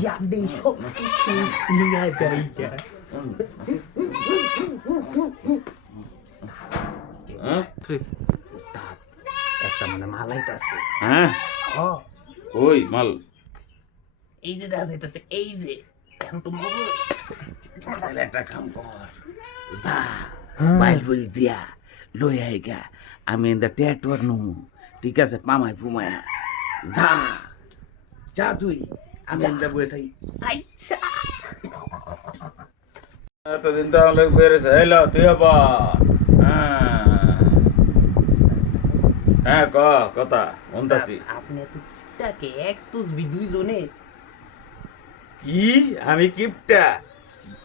ইয়াদের সব কিছু নিয়ে যাইগা। উস্তাদ, একটা মানে মালাইটা আছে। হ্যাঁ ওই মাল এই যে দেখা যাইতেছে, এই যে এখন তো মগো তাহলে একটা কাম কর, যা বাইল বই দিয়া লই আইগা, আমি এন্দা ট্যাটুয়ার নু, ঠিক আছে? পামাই ফুমায় যা যা তুই, আমি এন্দা বয়ে থাকি। আচ্ছা এতদিন তাহলে বেড়েছে, এলো তুই আবার। হ্যাঁ ক কথা মন্তাসি। আপনি এত কিপটাকে এক তুসবি দুইজনে? কি আমি কিপটা?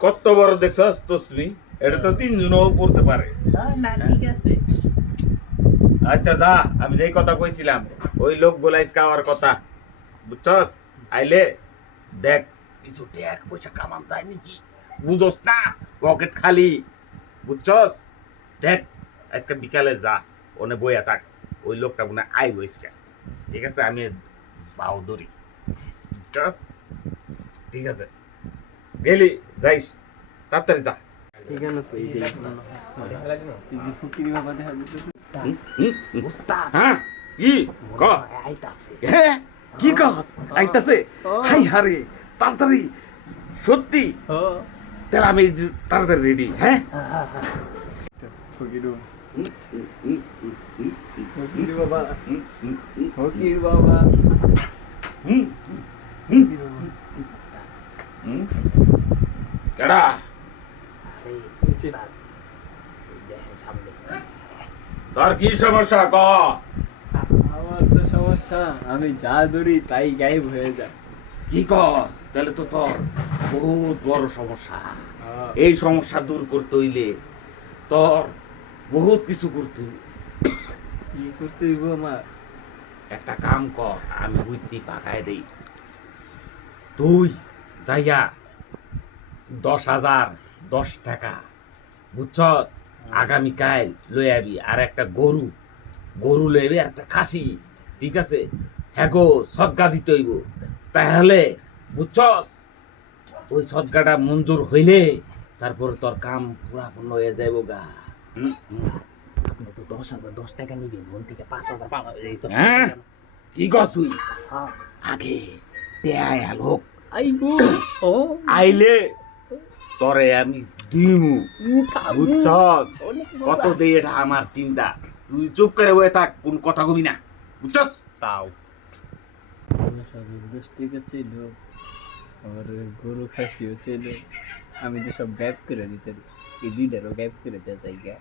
কত বড় দেখছস তসমি? এটা তো তিনজনও পড়তে পারে। না ঠিক আছে। আচ্ছা যা, আমি যেই কথা কইছিলাম ওই লোক বলাইস খাওয়ার কথা, বুঝছস? আইলে দেখ কিছু টাকা পয়সা কামান যায় নাকি, বুঝছস না? পকেট খালি, বুঝছস? দেখ আজকে বিকালে যা, ওনে বইয়া থাক, ওই লোকটা মনে আই বইসকা, ঠিক আছে? আমি বাউ ধরি, বুঝছস? ঠিক আছে, গেলি যাইস, তাড়াতাড়ি যা। ঠিক আছে তো এই যে ফকির বাবা দেখা যেতেছে। উস্তাদ হ্যাঁ কি ক? আইতাছে। হ্যাঁ কি কস? আইতাছে? হাই হারে তাড়াতাড়ি, সত্যি? তাহলে আমি তাড়াতাড়ি রেডি। হ্যাঁ ফকির ফকির বাবা, ফকির বাবা, কেডা? আরে উস্তাদ, এই দেখেন সামনে। তোর কি সমস্যা ক? আমার তো সমস্যা, আমি যা ধরি তাই গায়েব হয়ে যায়। কি কস? তাহলে তো তোর বহুত বড় সমস্যা। এই সমস্যা দূর করতে হইলে তোর বহুত কিছু করতে হইবে। কি করতে হইব আমার? একটা কাম কর, আমি বুদ্ধি পাকায় দেই। তুই যাইয়া 10,000 10 টাকা, বুঝছস? আগামীকাল লই আবি, আর একটা গরু লইবি, আর একটা খাসি, ঠিক আছে? হ্যাঁ গো, সদকা দিতে হইব। তাহলে বুঝছস, ওই সদকাটা মঞ্জুর হইলে তারপর তোর কাম পুরাপূর্ণ হয়ে যাইব গা। আপনি তো 10,000 10 টাকা নিবেন, মন থেকে 5,000 পাওয়া এই তো। হ্যাঁ কি কস তুই? হ্যাঁ আগে দেয় লোক আইগো। ও আইলে তরে আমি দিমু, বুঝছস? কত দেই এটা আমার চিন্তা। তুই চুপ করে বসে থাক, কোন কথা কবি না, বুঝছস? তাও সব 10 টাকা ছিল, আর গরু খাসিও ছিল, আমি তো সব গায়েব করে দিতে, এই দুইটারও গায়েব করে দেওয়া যায় গা।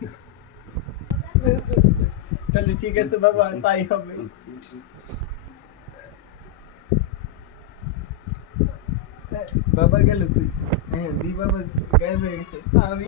তাহলে ঠিক আছে বাবা, তাই হবে। বাবা গেল কই? হ্যাঁ দি বাবা গায়েব হয়ে গেছে। আমি